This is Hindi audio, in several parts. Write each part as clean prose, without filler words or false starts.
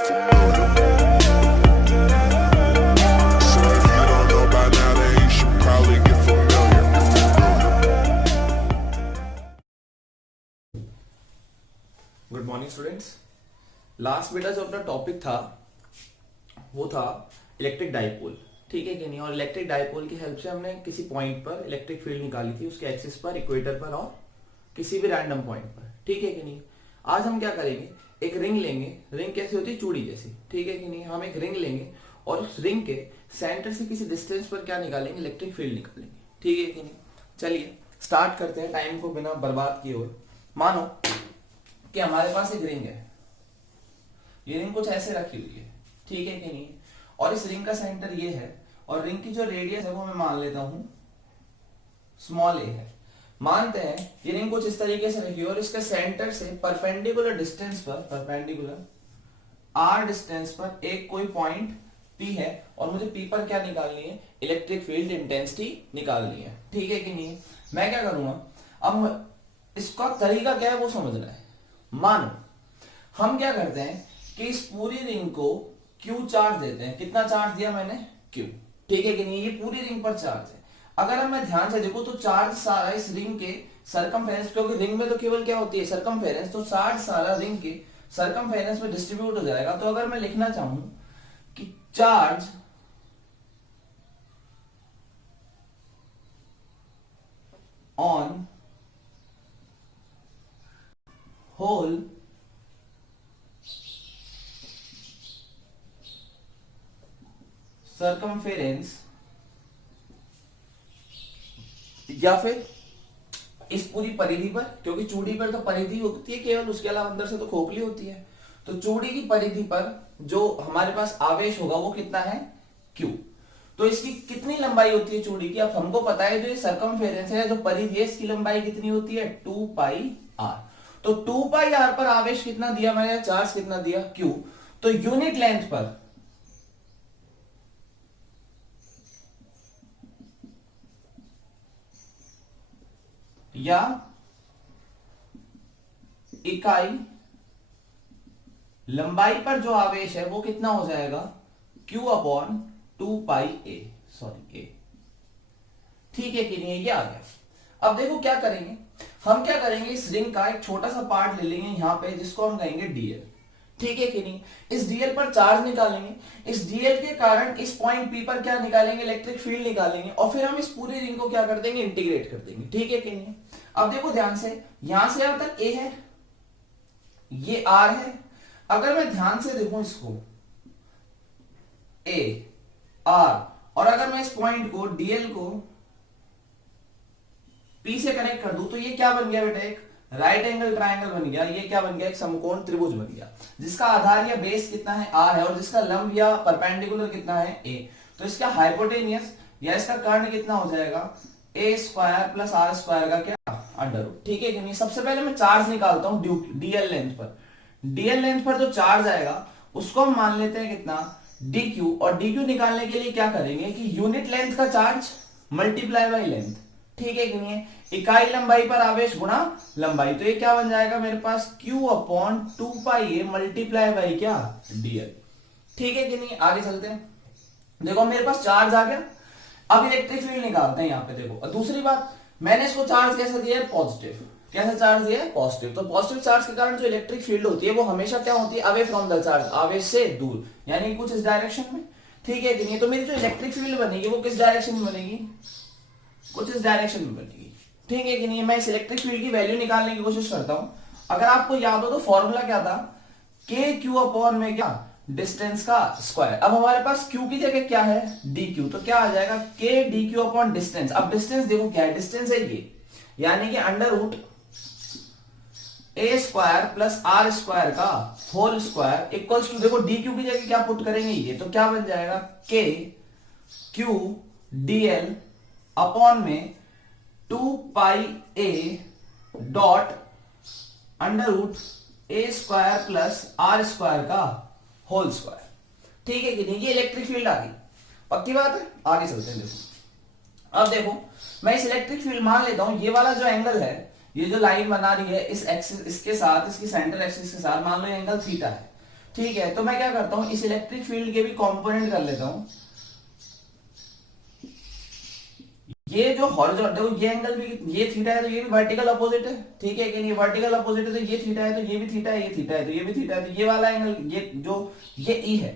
get familiar. So if you don't know by now, then you should probably get familiar. Good morning students. Last बेटा जो अपना टॉपिक था वो था इलेक्ट्रिक डाइपोल, ठीक है कि नहीं। और इलेक्ट्रिक डाइपोल की हेल्प से हमने किसी पॉइंट पर इलेक्ट्रिक फील्ड निकाली थी, उसके एक्सिस पर, इक्वेटर पर और किसी भी रैंडम पॉइंट पर, ठीक है कि नहीं। आज हम क्या करेंगे, एक रिंग लेंगे। रिंग कैसी होती है, चूड़ी जैसी, ठीक है कि नहीं। हम एक रिंग लेंगे और उस रिंग के सेंटर से किसी डिस्टेंस पर क्या निकालेंगे, इलेक्ट्रिक फील्ड निकालेंगे, ठीक है कि नहीं। चलिए स्टार्ट करते हैं टाइम को बिना बर्बाद किए हुए। मानो कि हमारे पास एक रिंग है, ये रिंग कुछ ऐसे रखी हुई है, ठीक है कि नहीं। और इस रिंग का सेंटर ये है और रिंग की जो रेडियस है वो मैं मान लेता हूं स्मॉल ए है। मानते हैं ये रिंग कुछ इस तरीके से रखी है और इसके सेंटर से परपेंडिकुलर डिस्टेंस पर, परपेंडिकुलर आर डिस्टेंस पर एक कोई पॉइंट पी है और मुझे पी पर क्या निकालनी है, इलेक्ट्रिक फील्ड इंटेंसिटी निकालनी है, ठीक है कि नहीं। मैं क्या करूंगा, अब इसका तरीका क्या है वो समझना है। मानो हम क्या करते हैं कि इस पूरी रिंग को क्यू चार्ज देते हैं। कितना चार्ज दिया मैंने, क्यू, ठीक है कि नहीं। ये पूरी रिंग पर चार्ज है। अगर मैं ध्यान से देखूं तो चार्ज सारा इस रिंग के सरकमफेरेंस, क्योंकि रिंग में तो केवल क्या होती है, सरकमफेरेंस, तो चार्ज सारा रिंग के सरकमफेरेंस में डिस्ट्रीब्यूट हो जाएगा। तो अगर मैं लिखना चाहूं कि चार्ज ऑन होल सरकमफेरेंस, या फिर इस पूरी परिधि पर, क्योंकि चूड़ी पर तो परिधि होती है केवल, उसके अलावा अंदर से तो खोखली होती है। तो चूड़ी की परिधि पर जो हमारे पास आवेश होगा वो कितना है, क्यू। तो इसकी कितनी लंबाई होती है चूड़ी की, अब हमको पता है जो ये सरकमफेरेंस है, जो परिधि है, इसकी लंबाई कितनी होती है, 2 पाई आर। तो 2 पाई आर पर आवेश कितना दिया मैंने, चार्ज कितना दिया, क्यू। तो यूनिट लेंथ पर या इकाई लंबाई पर जो आवेश है वो कितना हो जाएगा, Q अपॉन 2 पाई ए, सॉरी ए, ठीक है कि नहीं। ये आ गया। अब देखो क्या करेंगे, हम क्या करेंगे, इस रिंग का एक छोटा सा पार्ट ले लेंगे यहां पे, जिसको हम कहेंगे डीएल, ठीक है कि नहीं। इस डीएल पर चार्ज निकालेंगे, इस डीएल के कारण इस पॉइंट पी पर क्या निकालेंगे, इलेक्ट्रिक फील्ड निकालेंगे, और फिर हम इस पूरी रिंग को क्या कर देंगे, इंटीग्रेट कर देंगे, ठीक है कि नहीं। अब देखो ध्यान से, यहां से यहां तक ए है, ये आर है। अगर मैं ध्यान से देखूं इसको, ए आर, और अगर मैं इस पॉइंट को डीएल को पी से कनेक्ट कर दूं तो ये क्या बन गया बेटा, एक राइट एंगल ट्रायंगल बन गया। ये क्या बन गया, एक समकोण त्रिभुज बन गया, जिसका आधार या बेस कितना है, आर है, और जिसका लंब या परपेंडिकुलर कितना है, ए। तो इसका हाइपोटेनियस या इसका कर्ण कितना हो जाएगा, ए स्क्वायर प्लस आर स्क्वायर का क्या, अंडर रूट, ठीक है कि नहीं। सबसे पहले मैं चार्ज निकालता हूं डीएल लेंथ पर। डीएल लेंथ पर जो चार्ज आएगा उसको हम मान लेते हैं कितना, डीक्यू। और डीक्यू निकालने के लिए क्या करेंगे कि यूनिट लेंथ का चार्ज मल्टीप्लाई बाई लेंथ, ठीक है कि नहीं। इकाई लंबाई पर आवेश गुणा लंबाई, तो ये क्या बन जाएगा मेरे पास, Q upon 2 pi A multiply by क्या, डीएल, ठीक है कि नहीं। आगे चलते हैं। देखो मेरे पास चार्ज आ गया, अब इलेक्ट्रिक फील्ड निकालते हैं। यहाँ पे देखो, और दूसरी बात, मैंने इसको चार्ज कैसे दिया है, पॉजिटिव। कैसे चार्ज दिया है, पॉजिटिव। तो पॉजिटिव चार्ज के कारण जो इलेक्ट्रिक फील्ड होती है वो हमेशा क्या होती है, अवे फ्रॉम द चार्ज, आवेश से दूर, यानी कुछ इस डायरेक्शन में, ठीक है कि नहीं। तो मेरी जो इलेक्ट्रिक फील्ड बनेगी वो किस डायरेक्शन में बनेगी, कुछ इस डायरेक्शन में बनेगी, ठीक है कि नहीं। मैं इस इलेक्ट्रिक फील्ड की वैल्यू निकालने की कोशिश करता हूं। अगर आपको याद हो तो फॉर्मूला क्या था, के क्यू अपॉन में क्या, डिस्टेंस का स्क्वायर। अब हमारे पास क्यू की जगह क्या है, डी क्यू, तो क्या आ जाएगा, k d q upon distance. अब डिस्टेंस देखो क्या है, डिस्टेंस है ये, यानी कि under root A square plus are square का होल स्क्वायर इक्वल्स टू, देखो डी क्यू की जगह क्या पुट करेंगे ये, तो क्या बन जाएगा, के क्यू डीएल अपॉन में 2 pi A dot under root A square plus are square का होल स्क्वायर, ठीक है कि नहीं। ये इलेक्ट्रिक फील्ड आ गई, पक्की बात है। आगे चलते हैं। देखो अब देखो, मैं इस इलेक्ट्रिक फील्ड मान लेता हूं, ये वाला जो एंगल है, ये जो लाइन बना रही है इस एक्सिस, इसके साथ, इसकी सेंटर एक्सिस के साथ, मान लो ये एंगल थीटा है। ठीक है, तो मैं क्या करता हूं, इस इलेक्ट्रिक फील्ड के भी कंपोनेंट कर लेता हूं। ये जो हॉरिजॉन्टल, देखो ये एंगल भी, ये थीटा है तो ये भी वर्टिकल अपोजिट है, ठीक है कि नहीं, वर्टिकल अपोजिट है तो ये थीटा है तो ये भी थीटा है, ये थीटा है तो ये भी थीटा है, तो ये वाला एंगल, ये जो ये ई है,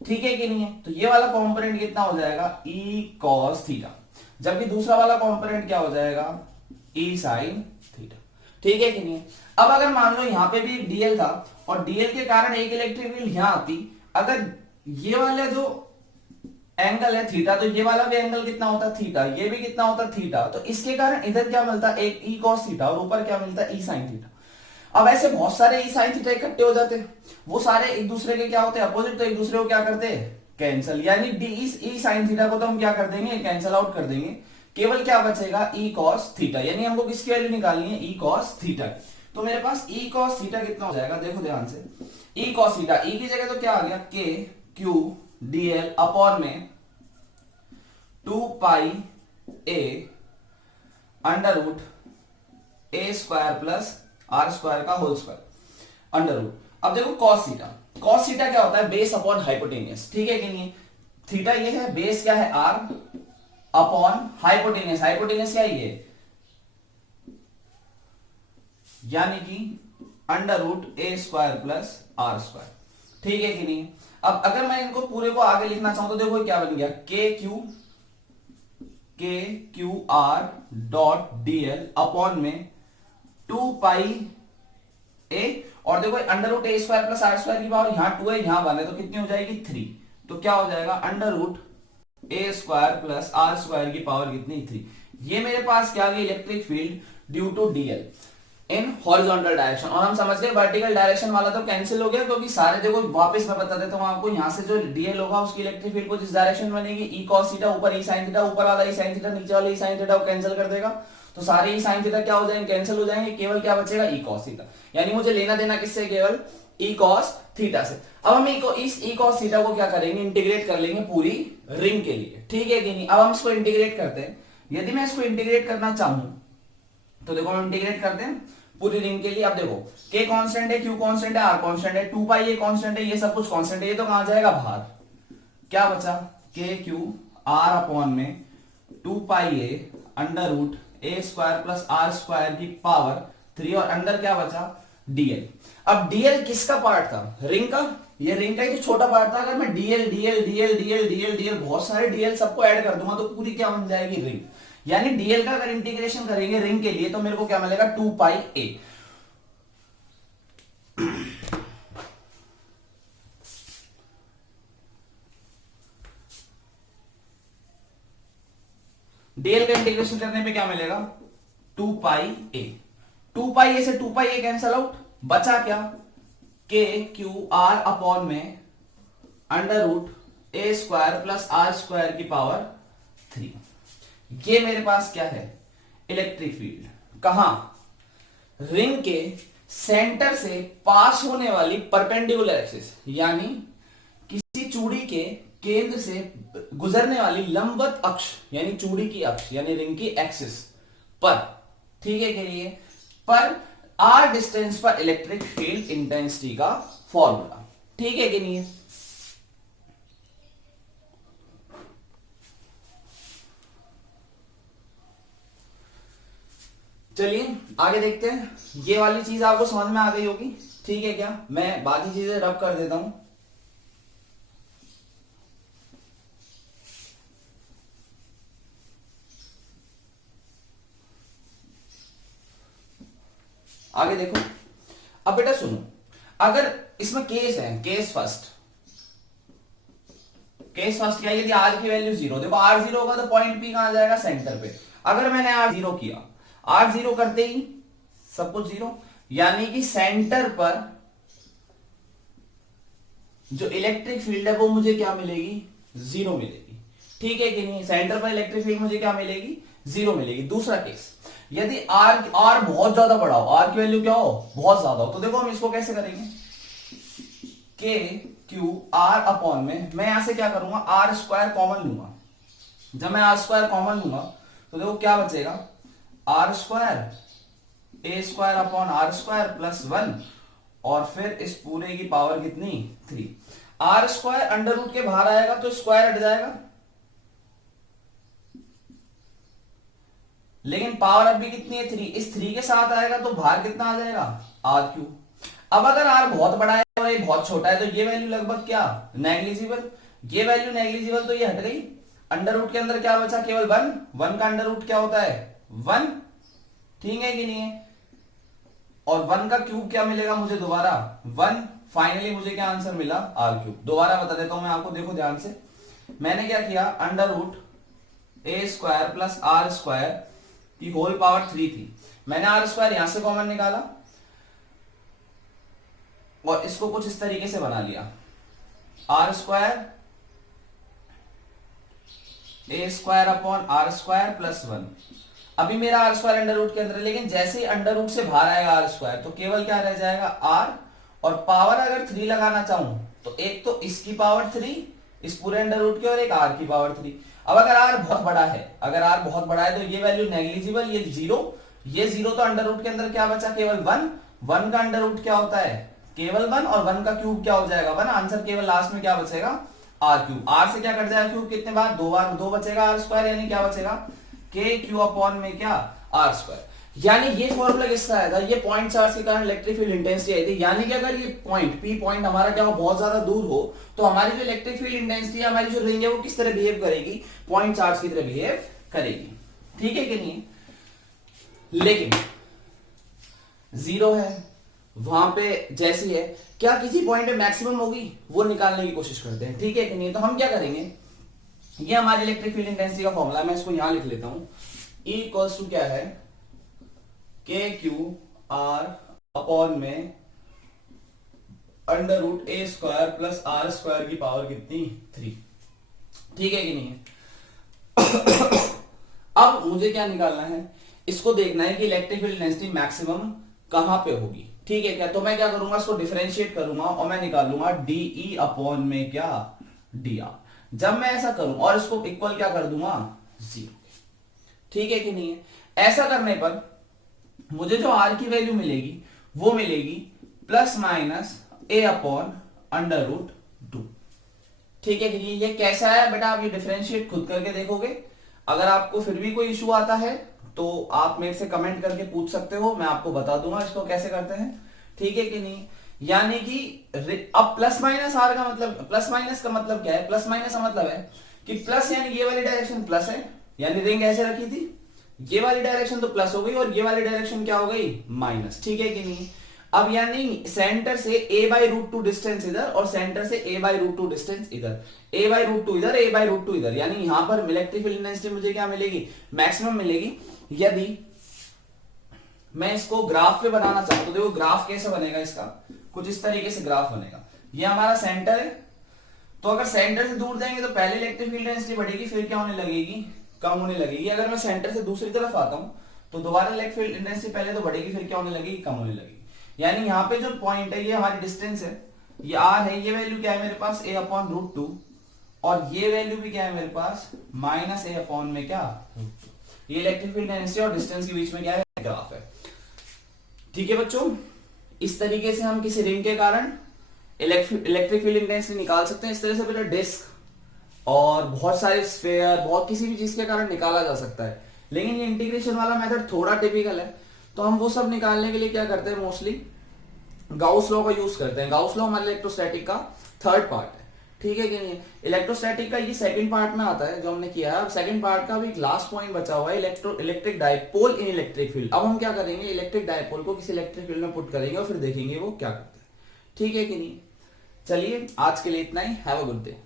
ठीक है कि नहीं है, तो ये वाला कंपोनेंट कितना हो जाएगा, ई कॉस थीटा, जबकि दूसरा वाला कंपोनेंट क्या हो जाएगा, ई साइन थीटा, ठीक है कि नहीं है। अब अगर मान लो यहां पे भी डीएल था और डीएल के कारण एक इलेक्ट्रिक फील्ड यहां आती, अगर ये वाला जो एंगल है थीटा, तो ये वाला भी एंगल कितना होता थीटा, ये भी कितना होता थीटा, तो इसके कारण इधर क्या मिलता, एक ई कॉस थीटा और ऊपर क्या मिलता, ई साइन थीटा। अब ऐसे बहुत सारे ई साइन थीटा इकट्ठे हो जाते हैं, वो सारे एक दूसरे के क्या होते हैं, अपोजिट, तो एक दूसरे को क्या करते हैं, कैंसिल, यानी डी ई साइन थीटा को तो हम क्या कर देंगे, कैंसिल आउट कर देंगे, केवल क्या बचेगा, ई कॉस थीटा, यानी हमको किसकी वैल्यू निकालनी है, ई कॉस थीटा। तो मेरे पास ई कॉस थीटा कितना हो जाएगा, देखो ध्यान से, ई कॉस थीटा, ई की जगह तो क्या आ गया, के क्यू डीएल अपॉन में 2 pi A under root A square plus are square का होल स्क्वायर अंडर रूट। अब देखो कॉस थीटा, कॉस थीटा क्या होता है, बेस अपॉन हाइपोटेनियस, ठीक है कि नहीं, थीटा ये है, बेस क्या है आर अपॉन हाइपोटेनियस, हाइपोटेनियस क्या है ये, यानी कि under root A square plus are square, ठीक है कि नहीं। अब अगर मैं इनको पूरे को आगे लिखना चाहूं तो देखो क्या बन गया, k q r dot dl upon में 2 पाई ए, और देखो under root A square plus are square की पावर यहां 2 है यहां 1 है, तो कितनी हो जाएगी 3, तो क्या हो जाएगा under root A square plus are square की पावर कितनी 3। ये मेरे पास क्या आ गई, electric field due to dl in horizontal direction. और हम समझ गए वर्टिकल डायरेक्शन वाला तो कैंसिल हो गया, क्योंकि सारे देखो वापस मैं बता देता हूं आपको, यहां से जो डीएल होगा उसकी इलेक्ट्रिक फील्ड को जिस डायरेक्शन बनेगी, ई कॉस थीटा ऊपर ई साइन थीटा, ऊपर वाला ई साइन थीटा नीचे वाला ई साइन थीटा को कैंसिल कर देगा, तो सारे ई साइन थीटा क्या हो जाएंगे, कैंसिल हो जाएंगे, केवल क्या बचेगा, ई कॉस थीटा, यानी मुझे लेना देना किससे, केवल ई कॉस थीटा से। अब हम इस ई कॉस थीटा को क्या करेंगे, इंटीग्रेट कर लेंगे पूरी रिंग के लिए, ठीक है कि नहीं। अब हम इसको इंटीग्रेट करते हैं, यदि मैं इसको इंटीग्रेट करना चाहूं तो देखो हम इंटीग्रेट करते हैं पूरी रिंग के लिए। अब देखो के कांस्टेंट है, क्यू कांस्टेंट है, आर कांस्टेंट है, 2 पाई ए कांस्टेंट है, ये सब कुछ कांस्टेंट है, ये तो कहां जाएगा बाहर, क्या बचा, के क्यू आर अपॉन में 2 pi A under root A square plus are square की पावर 3, और अंदर क्या बचा, डीएल। अब डीएल किसका पार्ट था, रिंग का, ये रिंग का ही तो छोटा पार्ट था। अगर मैं DL DL DL DL DL DL बहुत सारे डीएल सबको ऐड कर दूंगा तो पूरी क्या बन जाएगी, रिंग। यानी डीएल का अगर इंटीग्रेशन करेंगे रिंग के लिए तो मेरे को क्या मिलेगा, 2 पाई ए। डीएल का इंटीग्रेशन करने पे क्या मिलेगा, 2 पाई ए, 2 पाई ए से 2 पाई ए कैंसल आउट, बचा क्या, के क्यू आर अपॉन में under root A square plus are square की पावर 3। ये मेरे पास क्या है, इलेक्ट्रिक फील्ड, कहां, रिंग के सेंटर से पास होने वाली परपेंडिकुलर एक्सिस, यानी किसी चूड़ी के केंद्र से गुजरने वाली लंबवत अक्ष, यानी चूड़ी की अक्ष यानी रिंग की एक्सिस पर, ठीक है के लिए, पर आर डिस्टेंस पर इलेक्ट्रिक फील्ड इंटेंसिटी का फॉर्मूला, ठीक है कि नहीं है। चलिए आगे देखते हैं, ये वाली चीज आपको समझ में आ गई होगी, ठीक है क्या, मैं बाकी चीजें रब कर देता हूं। आगे देखो, अब बेटा सुनो, अगर इसमें केस है, केस फर्स्ट क्या, यदि आर की वैल्यू 0, देखो आर 0 होगा तो पॉइंट पी कहां जाएगा, सेंटर पे। अगर मैंने आर 0 किया, आर 0 करते ही सब कुछ 0, यानी कि सेंटर पर जो इलेक्ट्रिक फील्ड है वो मुझे क्या मिलेगी, 0 मिलेगी, ठीक है कि नहीं। सेंटर पर इलेक्ट्रिक फील्ड मुझे क्या मिलेगी, 0 मिलेगी। दूसरा केस, यदि आर बहुत ज्यादा बड़ा हो, आर की वैल्यू क्या हो, बहुत ज्यादा हो, तो देखो हम इसको कैसे करेंगे, के क्यू आर अपॉन में, मैं यहां से क्या करूंगा, आर स्क्वायर कॉमन लूंगा। जब मैं आर स्क्वायर कॉमन लूंगा तो देखो क्या बचेगा, r square a square upon r square plus 1, और फिर इस पूरे की पावर कितनी 3। आर स्क्वायर अंडर रूट के बाहर आएगा तो स्क्वायर हट जाएगा, लेकिन पावर अब भी कितनी है 3, इस 3 के साथ आएगा तो बाहर कितना आ जाएगा आर क्यूब। अब अगर आर बहुत बड़ा है और ये बहुत छोटा है तो ये वैल्यू लगभग क्या नेग्लिजिबल, ये वैल्यू नेग्लिजिबल तो ये हट गई। अंडर रूट के अंदर क्या बचा केवल 1, 1 का अंडर रूट क्या होता है 1, ठीक है कि नहीं है। और 1 का क्यूब क्या मिलेगा मुझे दोबारा 1, फाइनली मुझे क्या आंसर मिला आर क्यूब। दोबारा बता देता हूं मैं आपको, देखो ध्यान से, मैंने क्या किया under root A square plus are square की होल पावर 3 थी, मैंने आर स्क्वायर यहां से कॉमन निकाला और इसको कुछ इस तरीके से बना लिया, r square a square upon r square plus 1। अभी मेरा आर स्क्वायर अंडर रूट के अंदर है, लेकिन जैसे ही अंडर रूट से बाहर आएगा आर स्क्वायर तो केवल क्या रह जाएगा आर, और पावर अगर 3 लगाना चाहूं तो एक तो इसकी पावर 3 इस पूरे अंडर रूट की और एक आर की पावर 3। अब अगर आर बहुत बड़ा है, अगर आर बहुत बड़ा है तो ये वैल्यू नेग्लिजिबल, ये 0, ये 0 तो अंडर रूट के अंदर क्या बचा केवल 1, 1 का अंडर रूट क्या होता है केवल 1 और 1 का क्यूब क्या हो जाएगा 1, आंसर केवल लास्ट में क्या बचेगा आर क्यूब। आर से क्या कट जाएगा क्यूब कितने बार 2 बार, 2 बचेगा आर स्क्वायर, यानी क्या बचेगा के क्यू अपॉन में क्या आर स्क्वायर। यानी ये फॉर्मूला किसका आया था, ये पॉइंट चार्ज के कारण इलेक्ट्रिक फील्ड इंटेंसिटी आई थी। यानी कि अगर ये पॉइंट पी पॉइंट हमारा क्या हो बहुत ज्यादा दूर हो तो हमारी जो इलेक्ट्रिक फील्ड इंटेंसिटी है, हमारी जो रिंग है वो किस तरह बिहेव करेगी पॉइंट चार्ज की तरह बिहेव करेगी, ठीक है कि नहीं। लेकिन 0 है वहां पे जैसी है, क्या किसी पॉइंट पे मैक्सिमम होगी वो निकालने की कोशिश करते हैं, ठीक है कि नहीं। तो हम क्या करेंगे, ये हमारी इलेक्ट्रिक फील्ड इंटेंसिटी का फॉर्मूला, मैं इसको यहां लिख लेता हूं, E इक्वल्स टू क्या है के क्यू आर अपॉन में under root A square plus are square की पावर कितनी 3, ठीक है कि नहीं है। अब मुझे क्या निकालना है, इसको देखना है कि इलेक्ट्रिक फील्ड इंटेंसिटी मैक्सिमम कहां पे होगी, ठीक है क्या। तो मैं क्या करूंगा, इसको डिफरेंशिएट करूंगा और मैं निकालूंगा डीई अपॉन में क्या डी आर। जब मैं ऐसा करूं और इसको इक्वल क्या कर दूंगा 0, ठीक है कि नहीं है। ऐसा करने पर मुझे जो आर की वैल्यू मिलेगी वो मिलेगी प्लस माइनस ए अपॉन अंडर रूट 2, ठीक है कि नहीं। ये कैसा है बेटा, आप ये डिफरेंशिएट खुद करके देखोगे। अगर आपको फिर भी कोई इशू आता है तो आप मेरे से कमेंट करके पूछ सकते हो, मैं आपको बता दूंगा इसको कैसे करते हैं, ठीक है कि नहीं। यानी कि अब प्लस माइनस आर का मतलब, प्लस माइनस का मतलब क्या है, प्लस माइनस का मतलब है कि प्लस यानी ये वाली डायरेक्शन प्लस है, यानी रिंग ऐसे रखी थी, ये वाली डायरेक्शन तो प्लस हो गई और ये वाली डायरेक्शन क्या हो गई माइनस, ठीक है कि नहीं। अब यानी सेंटर से a बाई रूट 2 डिस्टेंस इधर और सेंटर से a बाई रूट 2 डिस्टेंस इधर, a बाई रूट 2 इधर, a बाई रूट 2 इधर, यानी यहां पर इलेक्ट्रिक फील्ड इंटेंसिटी मुझे क्या मिलेगी मैक्सिमम मिलेगी। यदि मैं इसको ग्राफ पे बनाना चाहूं तो देखो ग्राफ कैसे बनेगा, इसका कुछ इस तरीके से ग्राफ बनेगा। ये हमारा सेंटर है, तो अगर सेंटर से दूर जाएंगे तो पहले इलेक्ट्रिक फील्ड इंटेंसिटी बढ़ेगी, फिर क्या होने लगेगी कम होने लगेगी। अगर मैं सेंटर से दूसरी तरफ आता हूं तो दोबारा इलेक्ट्रिक फील्ड इंटेंसिटी पहले तो बढ़ेगी, फिर क्या होने लगेगी कम होने लगेगी। यानी यहाँ पे जो पॉइंट है ये हमारी डिस्टेंस है, ये आर है, ये वैल्यू क्या है मेरे पास a अपॉन रूट 2 और ये वैल्यू भी क्या है मेरे पास माइनस a अपॉन में क्या रूट 2। ये इलेक्ट्रिक फील्ड इंटेंसिटी और डिस्टेंस के बीच में क्या है ग्राफ है, ठीक है बच्चों। इस तरीके से हम किसी रिंग के कारण इलेक्ट्रिक फील्ड इंटेंसिटी निकाल सकते हैं। इस तरह से बेटा डिस्क और बहुत सारे स्फीयर, बहुत किसी भी चीज के कारण निकाला जा सकता है। लेकिन ये इंटीग्रेशन वाला मेथड थोड़ा टिपिकल है, तो हम वो सब निकालने के लिए क्या करते हैं मोस्टली गाउस लॉ का यूज करते हैं। गाउस लॉ हमारे इलेक्ट्रोस्टैटिक का थर्ड पार्ट है, ठीक है कि नहीं। इलेक्ट्रोस्टैटिक का ये सेकंड पार्ट में आता है जो हमने किया है। अब सेकंड पार्ट का भी एक लास्ट पॉइंट बचा हुआ है, electric dipole in electric field. अब हम क्या करेंगे, इलेक्ट्रिक डायपोल को किसी इलेक्ट्रिक फील्ड में पुट करेंगे और फिर देखेंगे वो क्या करते हैं, ठीक है कि नहीं। चलिए आज के लिए इतना ही, हैव अ गुड डे।